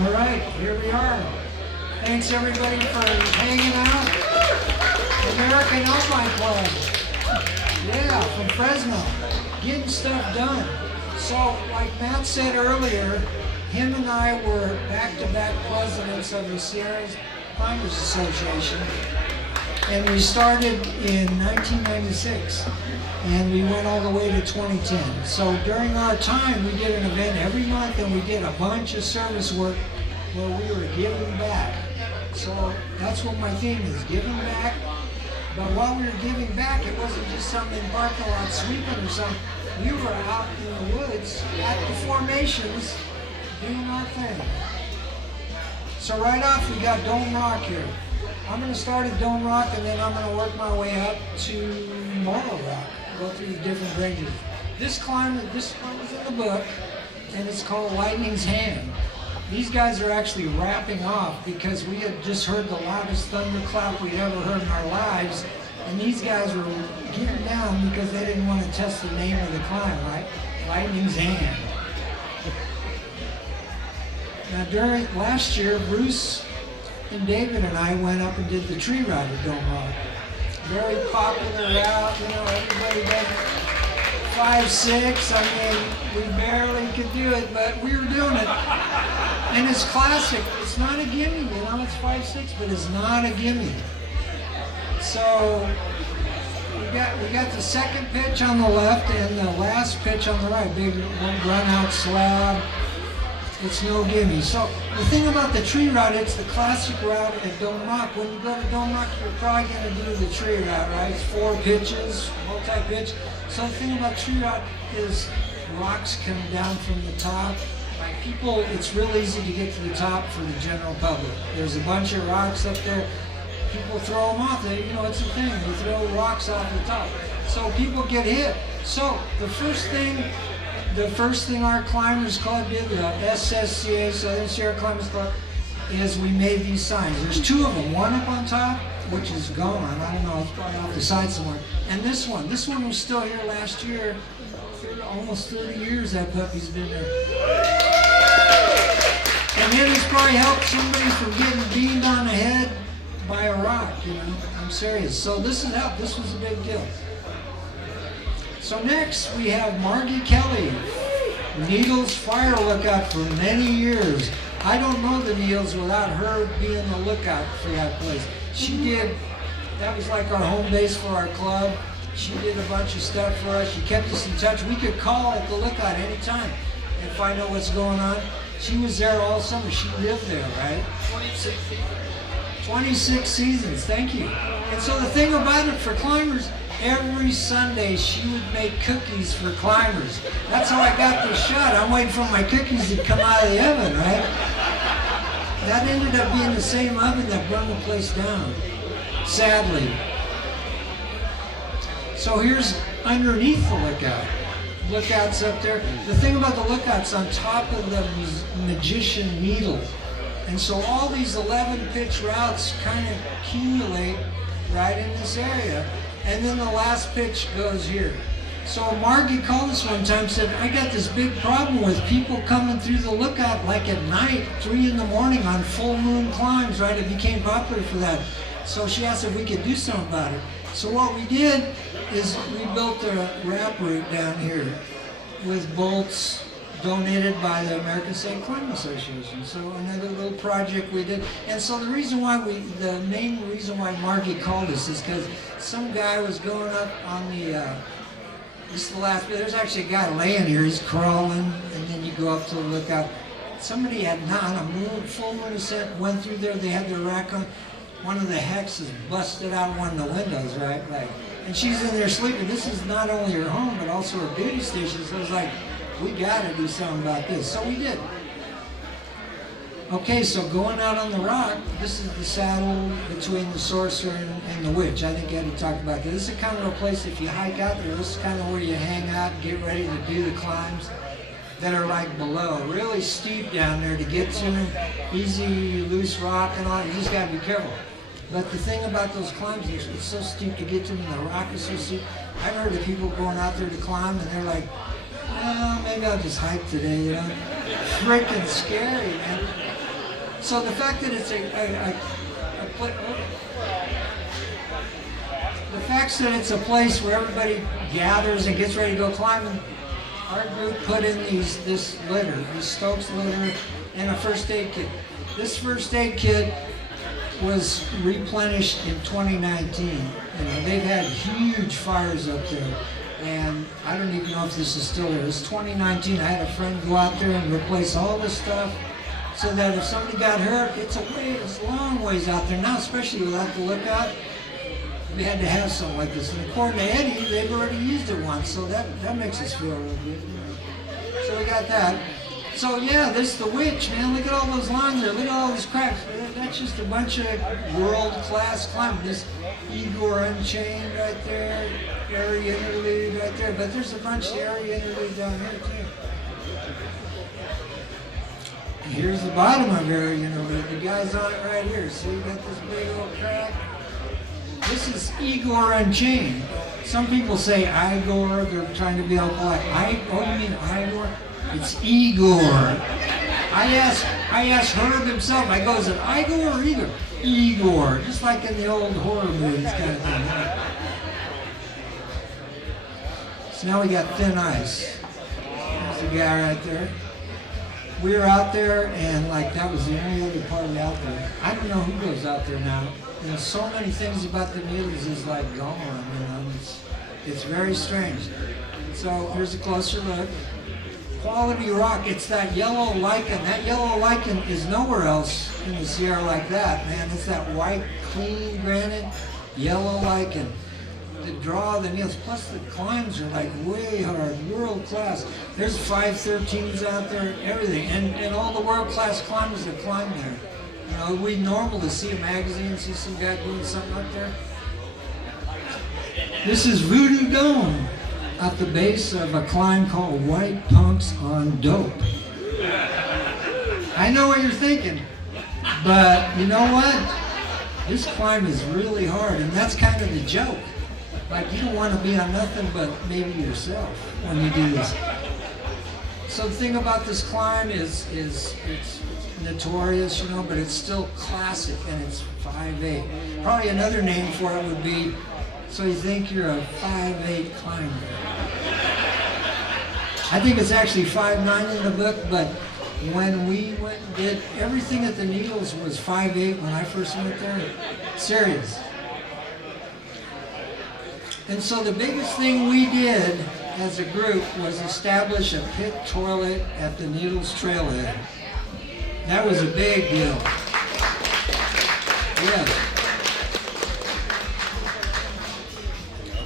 All right, here we are. Thanks everybody for hanging out. American Alpine Club. Yeah, from Fresno. Getting stuff done. So, like Matt said earlier, him and I were back-to-back presidents of the Sierra Climbers Association. And we started in 1996. And we went all the way to 2010. So during our time, we did an event every month, and we did a bunch of service work where we were giving back. So that's what my theme is, giving back. But while we were giving back, it wasn't just something in parking lot sweeping or something. We were out in the woods at the formations doing our thing. So right off, we got Dome Rock here. I'm going to start at Dome Rock, and then I'm going to work my way up to Morrow Rock. Go through the different ranges. This climb is in the book, and it's called Lightning's Hand. These guys are actually wrapping off because we had just heard the loudest thunderclap we'd ever heard in our lives, and these guys were getting down because they didn't want to test the name of the climb, right? Lightning's Hand. Now during last year, Bruce and David and I went up and did the tree ride at Dome Rock. Very popular route, you know, everybody does 5-6. I mean, we barely could do it, but we were doing it. And it's classic. It's not a gimme, you know, it's 5-6, but it's not a gimme. So we got the second pitch on the left and the last pitch on the right. Big one run out slab. It's no gimme. So the thing about the tree route, it's the classic route at Dome Rock. When you go to Dome Rock, you're probably going to do the tree route, right? It's 4 pitches, multi-pitch. So the thing about tree route is rocks come down from the top. Like people, it's real easy to get to the top for the general public. There's a bunch of rocks up there. People throw them off. You know, it's a thing. They throw rocks off the top. So people get hit. So the first thing our Climbers Club did, the SSCA, Southern Sierra Climbers Club, is we made these signs. There's 2 of them. One up on top, which is gone. I don't know, it's probably off the side somewhere. And this one was still here last year. Almost 30 years that puppy's been there. And it has probably helped somebody from getting beamed on the head by a rock, you know. I'm serious. So this has helped. This was a big deal. So next we have Margie Kelly, Needles Fire Lookout for many years. I don't know the Needles without her being the lookout for that place. That was like our home base for our club. She did a bunch of stuff for us. She kept us in touch. We could call at the lookout anytime and find out what's going on. She was there all summer. She lived there, right? 26 seasons, thank you. And so the thing about it for climbers, every Sunday she would make cookies for climbers. That's how I got this shot. I'm waiting for my cookies to come out of the oven, right? That ended up being the same oven that burned the place down, sadly. So here's underneath the lookout. Lookouts up there. The thing about the lookout's on top of the magician needle. And so all these 11 pitch routes kind of accumulate right in this area. And then the last pitch goes here. So Margie called us one time and said, I got this big problem with people coming through the lookout like at night, 3 in the morning on full moon climbs, right? It became popular for that. So she asked if we could do something about it. So what we did is we built a wrap route down here with bolts donated by the American State Climbing Association. So another little project we did. And so the main reason why Margie called us is because some guy was going up on the, this is the last bit, there's actually a guy laying here, he's crawling, and then you go up to the lookout. Somebody had on a full moon ascent, went through there, they had their rack on. One of the hexes busted out one of the windows, right? And she's in there sleeping. This is not only her home, but also her duty station. So it was like, we gotta do something about this. So we did. Okay, so going out on the rock, this is the saddle between the Sorcerer and the Witch. I think Eddie talked about this. This is kind of a place, if you hike out there, this is kind of where you hang out and get ready to do the climbs that are like below. Really steep down there to get to them. Easy, loose rock and all. You just gotta be careful. But the thing about those climbs is it's so steep to get to them, the rock is so steep. I've heard of people going out there to climb and they're like, well, maybe I'll just hike today, you know. Freaking scary, man. So the fact that it's the fact that it's a place where everybody gathers and gets ready to go climbing, our group put in this litter, this Stokes litter, and a first aid kit. This first aid kit was replenished in 2019. You know, they've had huge fires up there, and I don't even know if this is still there. It's 2019. I had a friend go out there and replace all this stuff, so that if somebody got hurt, it's a long ways out there now, especially without the lookout. We had to have something like this. And according to Eddie, they've already used it once, so that makes us feel real good. So we got that. So yeah, this is the witch, man. Look at all those lines there. Look at all these cracks. That's just a bunch of world-class climbing. This Igor Unchained right there, Area Interlude right there. But there's a bunch of Area Interlude down here too. And here's the bottom of Area Interlude. The guy's on it right here. See, you got this big old crack. This is Igor Unchained. Some people say Igor, they're trying to be all polite. Oh, you mean Igor? It's Igor. I asked Herb himself, I go, is it Igor or Igor? Igor, just like in the old horror movies kind of thing. So now we got thin ice. There's the guy right there. We were out there, and like that was the only other party out there. I don't know who goes out there now. There's so many things about the needles is like gone, you know. It's very strange. So here's a closer look. Quality rock, it's that yellow lichen. That yellow lichen is nowhere else in the Sierra like that, man. It's that white, clean granite, yellow lichen. The draw the needles, plus the climbs are like way hard, world class. There's 513s out there, everything, and all the world class climbers that climb there. You know, we normal to see a magazine, see some guy doing something up there. This is Voodoo Dome at the base of a climb called White Punks on Dope. I know what you're thinking, but you know what? This climb is really hard, and that's kind of the joke. Like, you don't want to be on nothing but maybe yourself when you do this. So the thing about this climb is it's notorious, you know, but it's still classic, and it's 5'8". Probably another name for it would be, so you think you're a 5'8" climber. I think it's actually 5'9" in the book, but when we went and did everything at the Needles was 5'8" when I first went there. Serious. And so the biggest thing we did as a group was establish a pit toilet at the Needles Trailhead. That was a big deal. Yes.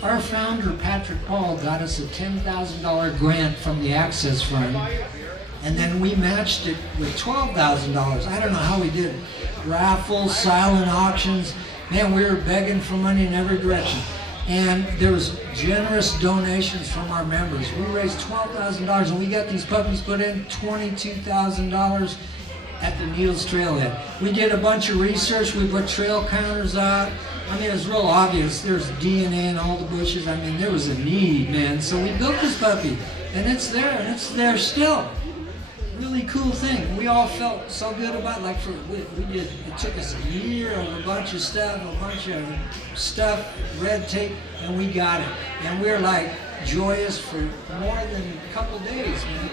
Our founder, Patrick Paul, got us a $10,000 grant from the Access Fund, and then we matched it with $12,000. I don't know how we did it. Raffles, silent auctions. Man, we were begging for money in every direction. And there was generous donations from our members. We raised $12,000, and we got these puppies put in $22,000 at the Needles Trailhead. We did a bunch of research. We put trail counters out. I mean, it was real obvious. There's DNA in all the bushes. I mean, there was a need, man. So we built this puppy, and it's there, and it's there still. Really cool thing. We all felt so good about it. Like we did. It took us a year of a bunch of stuff, red tape, and we got it. And we're like joyous for more than a couple days, man.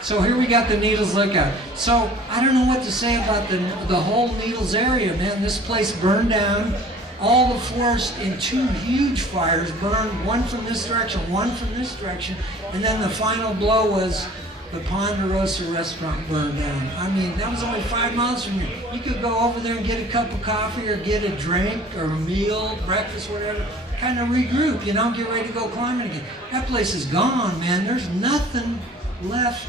So here we got the Needles Lookout. So I don't know what to say about the whole Needles area, man. This place burned down. All the forest in two huge fires burned, one from this direction, one from this direction, and then the final blow was the Ponderosa restaurant burned down. I mean, that was only 5 miles from here. You could go over there and get a cup of coffee or get a drink or a meal, breakfast, whatever, kind of regroup, you know, get ready to go climbing again. That place is gone, man. There's nothing left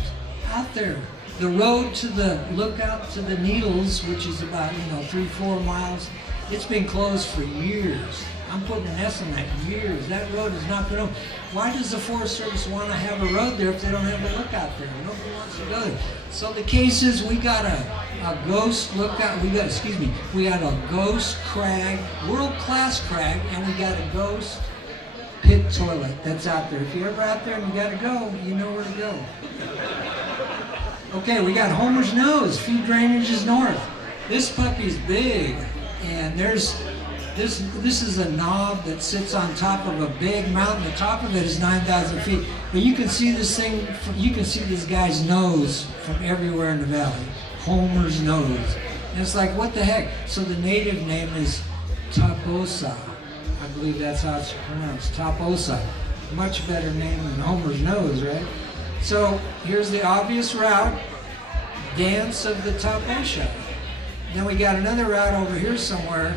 out there. The road to the lookout to the Needles, which is about, 3-4 miles, it's been closed for years. I'm putting an S on that, years. That road is not going to. Why does the Forest Service want to have a road there if they don't have a lookout there? Nobody wants to go there. So the case is, we got a ghost lookout. We got a ghost crag, world-class crag, and we got a ghost pit toilet that's out there. If you're ever out there and you got to go, you know where to go. Okay, we got Homer's Nose, few drainages north. This puppy's big, and this is a knob that sits on top of a big mountain. The top of it is 9,000 feet. But you can see this thing, you can see this guy's nose from everywhere in the valley. Homer's Nose. And it's like, what the heck? So the native name is Taposa. I believe that's how it's pronounced, Taposa. Much better name than Homer's Nose, right? So here's the obvious route, Dance of the Taposha. Then we got another route over here somewhere.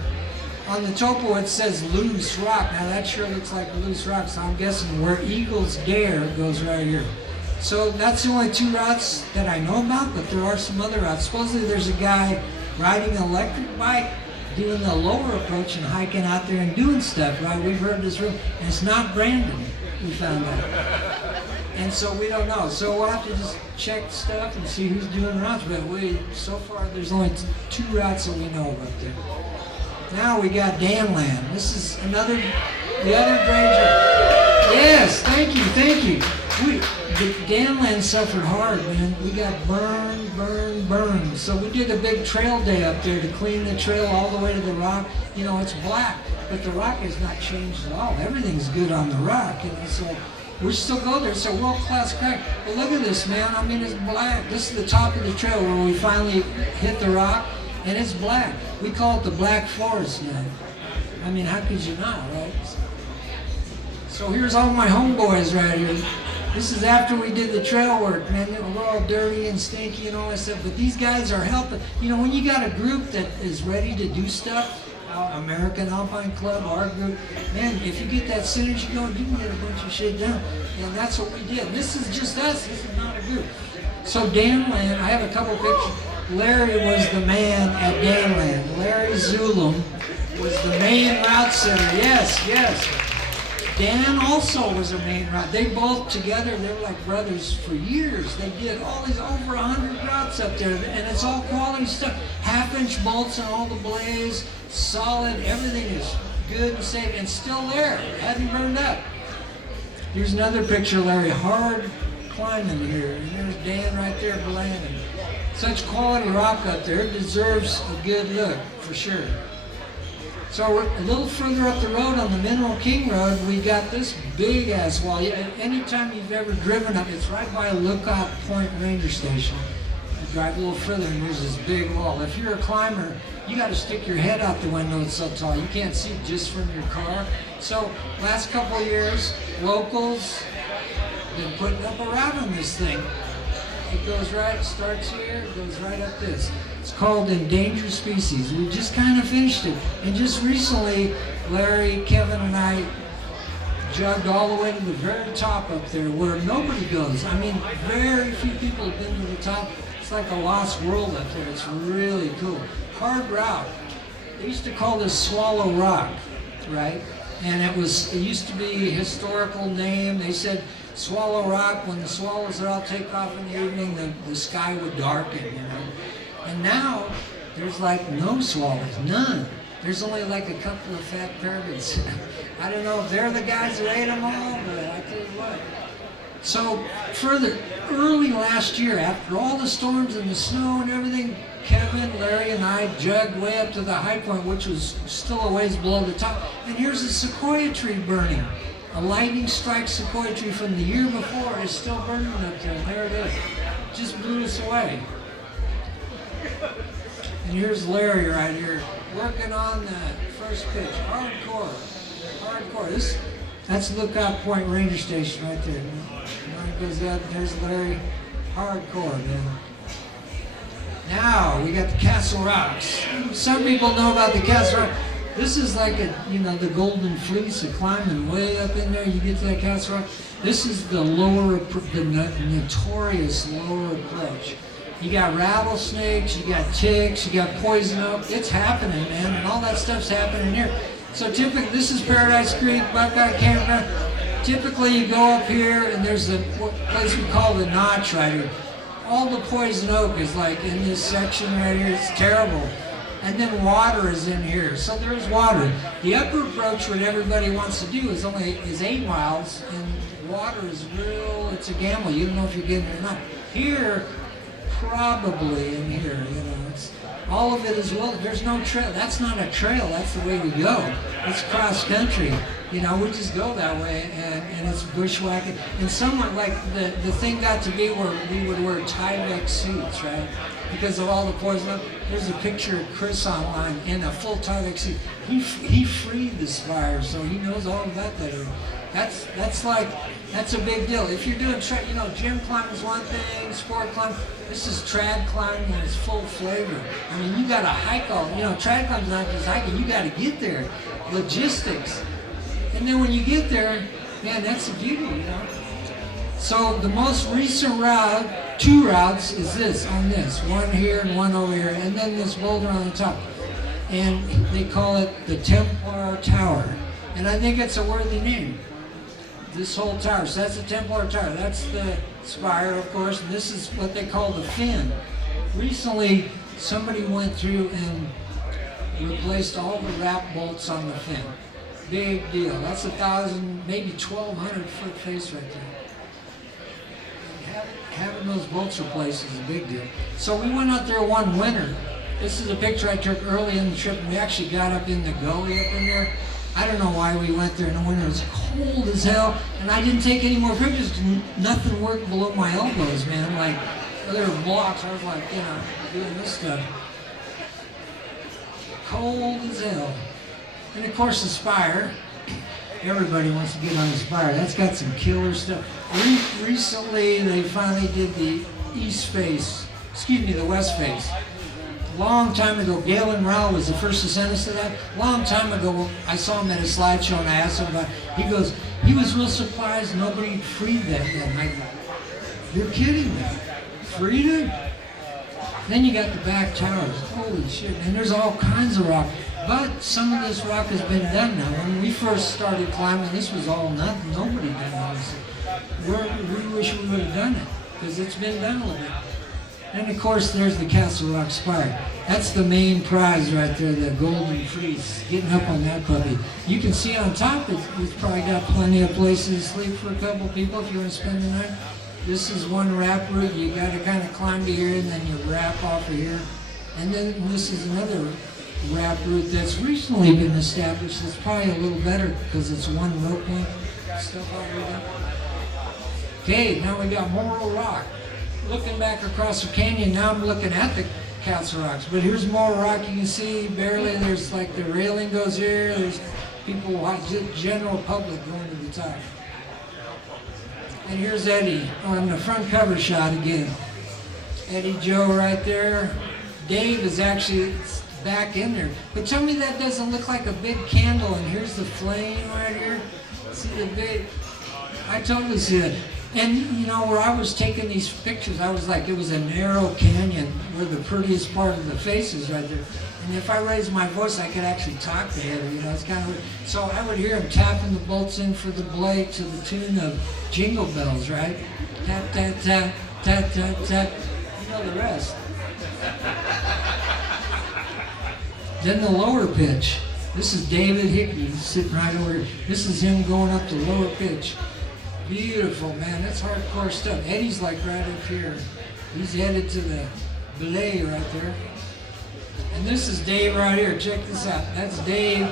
On the topo it says Loose Rock. Now that sure looks like Loose Rock, so I'm guessing where Eagles Dare goes right here. So that's the only two routes that I know about, but there are some other routes. Supposedly there's a guy riding an electric bike doing the lower approach and hiking out there and doing stuff, right? We've heard this room, and it's not Brandon, we found out. And so we don't know. So we'll have to just check stuff and see who's doing routes. But so far, there's only two routes that we know about there. Now we got Danland. This is the other drainage. Yes, thank you. Danland suffered hard, man. We got burned. So we did a big trail day up there to clean the trail all the way to the rock. You know, it's black, but the rock has not changed at all. Everything's good on the rock, and so we still go there. It's a world-class crack. But look at this, man. I mean, it's black. This is the top of the trail where we finally hit the rock, and it's black. We call it the Black Forest now. I mean, how could you not, right? So here's all my homeboys right here. This is after we did the trail work, man. We're all dirty and stinky and all that stuff, but these guys are helping. You know, when you got a group that is ready to do stuff, American Alpine Club, our group, man, if you get that synergy going, you can get a bunch of shit done. And that's what we did. This is just us. This is not a group. So Danland, I have a couple pictures. Larry was the man at Danland. Larry Zulum was the main route setter. Yes. Dan also was a main route. They both together, they were like brothers for years. They did all these over 100 routes up there, and it's all quality stuff. Half-inch bolts on all the blades, solid, everything is good and safe, and still there, hadn't burned up. Here's another picture of Larry, hard climbing here, and there's Dan right there landing. Such quality rock up there, it deserves a good look, for sure. So we're a little further up the road on the Mineral King Road, we got this big ass wall. Anytime you've ever driven up, it's right by a Lookout Point Ranger Station. You drive a little further and there's this big wall. If you're a climber, you got to stick your head out the window, it's so tall. You can't see just from your car. So last couple of years, locals been putting up a route on this thing. It goes right, starts here, goes right up this. It's called Endangered Species. We just kind of finished it. And just recently, Larry, Kevin, and I jogged all the way to the very top up there where nobody goes. I mean, very few people have been to the top. It's like a lost world up there. It's really cool. Hard route. They used to call this Swallow Rock, right? And it used to be a historical name. They said Swallow Rock, when the swallows would all take off in the evening, the sky would darken, you know. And now, there's like no swallows, none. There's only like a couple of fat parrots. I don't know if they're the guys that ate them all, but I tell you what. So, further, early last year, after all the storms and the snow and everything, Kevin, Larry, and I jogged way up to the high point, which was still a ways below the top. And here's a sequoia tree burning. A lightning strike sequoia tree from the year before is still burning up there. And there it is. Just blew us away. And here's Larry right here, working on the first pitch. Hardcore. That's Lookout Point Ranger Station right there. Goes up, there's Larry. Hardcore, man. Now we got the Castle Rocks. Some people know about the Castle Rocks. This is like the Golden Fleece of climbing way up in there. You get to that Castle Rock. This is the notorious lower approach. You got rattlesnakes, you got ticks, you got poison oak. It's happening, man, and all that stuff's happening here. So typically, this is Paradise Creek, Buckeye Campground. Typically, you go up here, and there's the place we call the Notch right here. All the poison oak is like in this section right here. It's terrible. And then water is in here. So there's water. The upper approach, what everybody wants to do is 8 miles, and water is real. It's a gamble. You don't know if you're getting it or not. Here, probably in here, you know. It's, all of it is well. There's no trail. That's not a trail. That's the way we go. It's cross country. You know, we just go that way, and it's bushwhacking. And somewhat like the thing got to be where we would wear Tyvek suits, right? Because of all the poison. There's a picture of Chris online in a full Tyvek suit. He freed the spire, so he knows all about that. That's a big deal. If you're doing, you know, gym climbing is one thing, sport climbing. This is trad climbing in its full flavor. I mean, you got to hike all. You know, trad climbing's not just hiking. You got to get there. Logistics. And then when you get there, man, that's the beauty, you know. So the most recent route, 2 routes, is this, on this. One here and one over here, and then this boulder on the top. And they call it the Templar Tower. And I think it's a worthy name. This whole tower, so that's the Templar Tower. That's the spire, of course, and this is what they call the fin. Recently, somebody went through and replaced all the wrap bolts on the fin. Big deal. That's 1,000, maybe 1,200 foot face right there. Having those bolts replaced is a big deal. So we went out there one winter. This is a picture I took early in the trip, and we actually got up in the gully up in there. I don't know why we went there in the winter. It was cold as hell, and I didn't take any more pictures because nothing worked below my elbows, man. Like, there were blocks. I was like, you know, doing this stuff. Cold as hell. And of course the spire, everybody wants to get on the spire. That's got some killer stuff. Recently they finally did the the west face. Long time ago, Galen Rowell was the first to send us to that. Long time ago, I saw him at a slideshow and I asked him about it. He goes, he was real surprised nobody freed that then. I go, you're kidding me. Freed it? Then you got the back towers. Holy shit. And there's all kinds of rock. But some of this rock has been done now. When we first started climbing, this was all nothing. Nobody done this. We wish we would have done it, because it's been done a little bit. And of course, there's the Castle Rock Spire. That's the main prize right there, the Golden Fleece. Getting up on that puppy. You can see on top, it's probably got plenty of places to sleep for a couple people if you want to spend the night. This is one wrap route. You got to kind of climb to here, and then you wrap off of here. And then this is another wrap route that's recently been established. It's probably a little better because it's one rope length. Stuff over there. Okay, now we got Morro Rock. Looking back across the canyon, now I'm looking at the Castle Rocks. But here's Morro Rock. You can see barely. There's like the railing goes here. There's people, general public going to the top. And here's Eddie on the front cover shot again. Eddie Joe right there. Dave is actually back in there. But tell me that doesn't look like a big candle, and here's the flame right here. See the big, I totally see it. And you know, where I was taking these pictures, I was like, it was a narrow canyon where the prettiest part of the face is right there. And if I raised my voice, I could actually talk to him, you know, it's kind of weird. So I would hear him tapping the bolts in for the blade to the tune of Jingle Bells, right? Tap, tap, tap, tap, tap, tap. You know the rest. Then the lower pitch. This is David Hickey sitting right over here. This is him going up the lower pitch. Beautiful, man. That's hardcore stuff. Eddie's like right up here. He's headed to the belay right there. And this is Dave right here. Check this out. That's Dave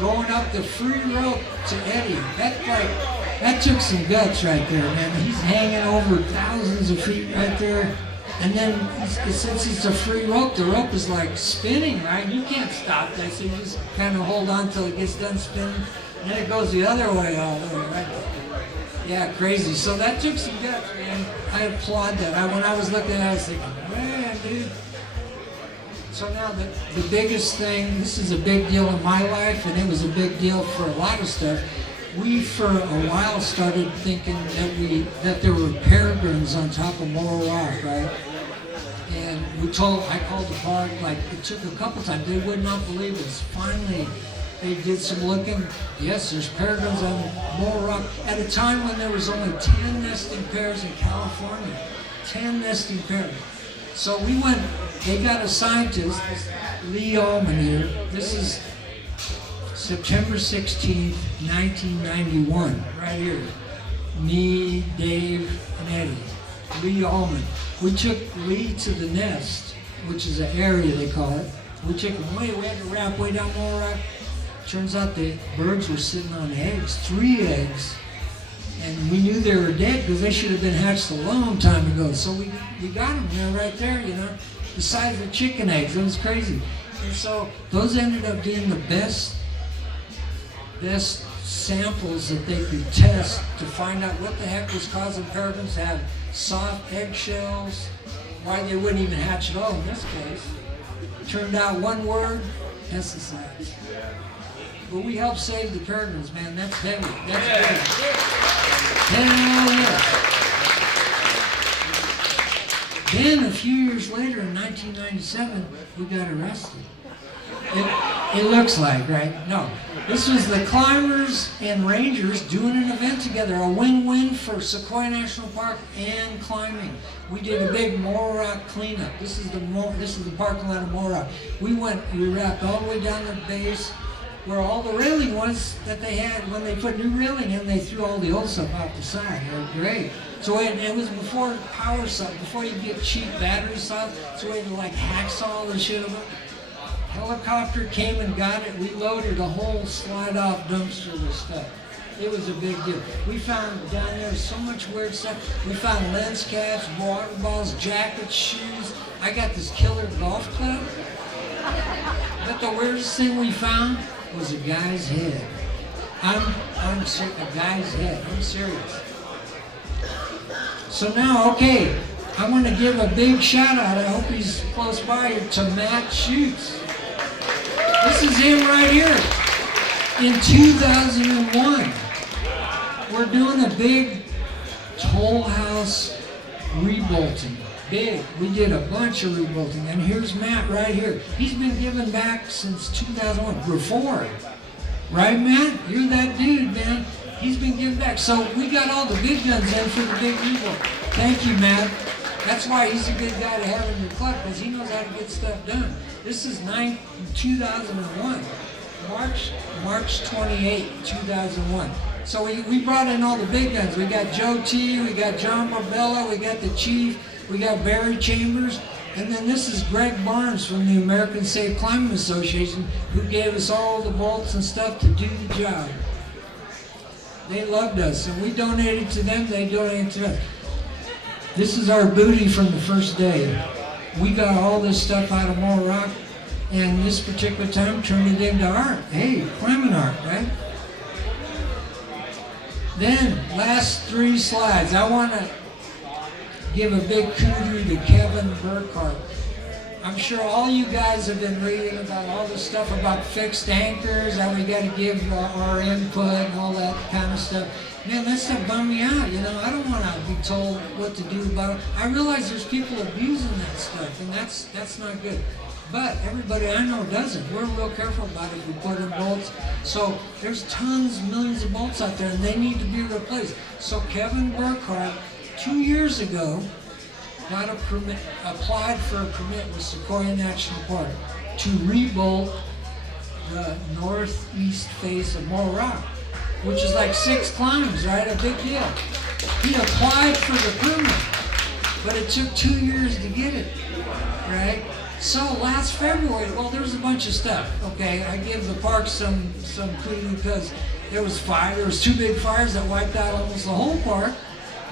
going up the free rope to Eddie. That took some guts right there, man. He's hanging over thousands of feet right there. And then since it's a free rope, the rope is like spinning, right? You can't stop that, so you just kind of hold on till it gets done spinning. And then it goes the other way all the way, right? Yeah, crazy. So that took some guts, man. I applaud that. When I was looking at it, I was thinking, man, dude. So now the biggest thing, this is a big deal in my life, and it was a big deal for a lot of stuff. We, for a while, started thinking that there were peregrines on top of Morro Rock, right? And I called the park, like, it took a couple times. They would not believe us. Finally, they did some looking. Yes, there's peregrines on Morro Rock at a time when there was only 10 nesting pairs in California. 10 nesting pairs. So we went, they got a scientist, Lee Allman here. This is September 16th, 1991, right here. Me, Dave, and Eddie. Lee Allman. We took Lee to the nest, which is an area they call it. We took him away. We had to wrap way down Mole Rock. Turns out the birds were sitting on eggs, 3 eggs. And we knew they were dead because they should have been hatched a long time ago. So we got them. They're right there, you know, the size of chicken eggs. It was crazy. And so those ended up being the best samples that they could test to find out what the heck was causing peregrines to have soft eggshells, why they wouldn't even hatch at all in this case. Turned out one word, pesticides. But we helped save the peregrines, man. That's heavy. That's big. Hell yeah. Then a few years later, in 1997, we got arrested. It looks like, right? No. This was the climbers and rangers doing an event together, a win-win for Sequoia National Park and climbing. We did a big Mole Rock cleanup. This is the parking lot of Mole Rock. We wrapped all the way down the base where all the railing was that they had. When they put new railing in, they threw all the old stuff out the side. It was great. So it was before power stuff, before you get cheap battery stuff. So we had to like hacksaw all the shit about. Helicopter came and got it. We loaded a whole slide-off dumpster with stuff. It was a big deal. We found down there so much weird stuff. We found lens caps, water balls, jackets, shoes. I got this killer golf club. But the weirdest thing we found was a guy's head. I'm serious. A guy's head. I'm serious. So now, okay, I want to give a big shout out. I hope he's close by to Matt Schutz. This is him right here. In 2001, we're doing a big toll house rebolting. Big. We did a bunch of rebolting. And here's Matt right here. He's been giving back since 2001. Before. Right, Matt? You're that dude, man. He's been giving back. So we got all the big guns in for the big rebuild. Thank you, Matt. That's why he's a good guy to have in your club, because he knows how to get stuff done. This is 2001. March 28, 2001. So we brought in all the big guns. We got Joe T, we got John Barbella, we got the Chief, we got Barry Chambers, and then this is Greg Barnes from the American Safe Climbing Association, who gave us all the bolts and stuff to do the job. They loved us, and we donated to them, they donated to us. This is our booty from the first day. We got all this stuff out of Mole Rock, and this particular time turned it into art. Hey, climbing art, right? Then, last 3 slides. I want to give a big kudos to Kevin Burkhart. I'm sure all you guys have been reading about all this stuff about fixed anchors, how we got to give our input and all that kind of stuff. Man, that stuff bummed me out, you know. I don't want to be told what to do about it. I realize there's people abusing that stuff, and that's not good. But everybody I know doesn't. We're real careful about it. We put in bolts. So there's tons, millions of bolts out there, and they need to be replaced. So Kevin Burkhart, 2 years ago, got a permit, applied for a permit with Sequoia National Park to rebolt the northeast face of Mole Rock, which is like 6 climbs, right? A big deal. He applied for the permit, but it took 2 years to get it, right? So last February, well, there's a bunch of stuff, okay? I give the park some kudos because there was fire. There was 2 big fires that wiped out almost the whole park.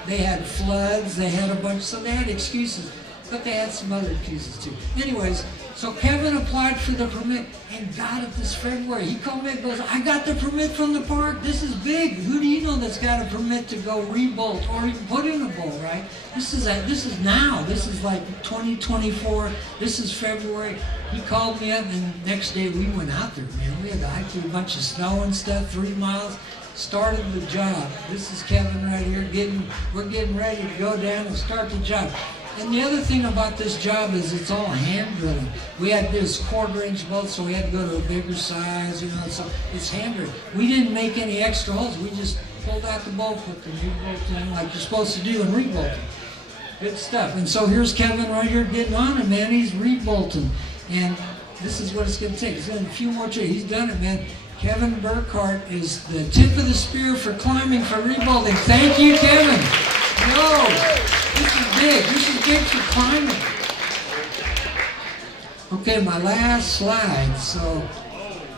They had floods, they had a bunch, so they had excuses, but they had some other excuses too. Anyways, so Kevin applied for the permit and got it this February. He called me and goes, I got the permit from the park. This is big. Who do you know that's got a permit to go rebolt or even put in a bolt, right? This is now. This is like 2024. This is February. He called me up, and next day we went out there, man. We had to hike through a bunch of snow and stuff, 3 miles. Started the job. This is Kevin right here. We're getting ready to go down and start the job. And the other thing about this job is it's all hand drilling. We had this 1/4-inch bolt, so we had to go to a bigger size, you know, so it's hand drilling. We didn't make any extra holes. We just pulled out the bolt, put the new bolt in like you're supposed to do in rebolting. Good stuff. And so here's Kevin right here getting on it, man. He's rebolting. And this is what it's going to take. It's going to a few more tricks. He's done it, man. Kevin Burkhart is the tip of the spear for climbing, for rebolting. Thank you, Kevin. Yo, this is big. big. This is big for climbing. Okay, my last slide. So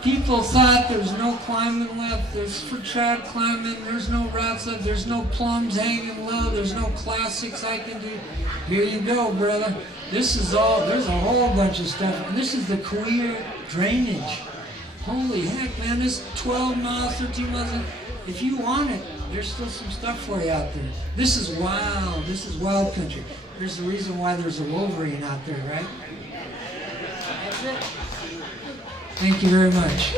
people thought there's no climbing left. There's for trad climbing. There's no routes left. There's no plums hanging low. There's no classics I can do. Here you go, brother. This is all. There's a whole bunch of stuff. And this is the Queer drainage. Holy heck, man! This 12 miles, 13 miles. If you want it, there's still some stuff for you out there. This is wild. This is wild country. There's the reason why there's a Wolverine out there, right? That's it. Thank you very much.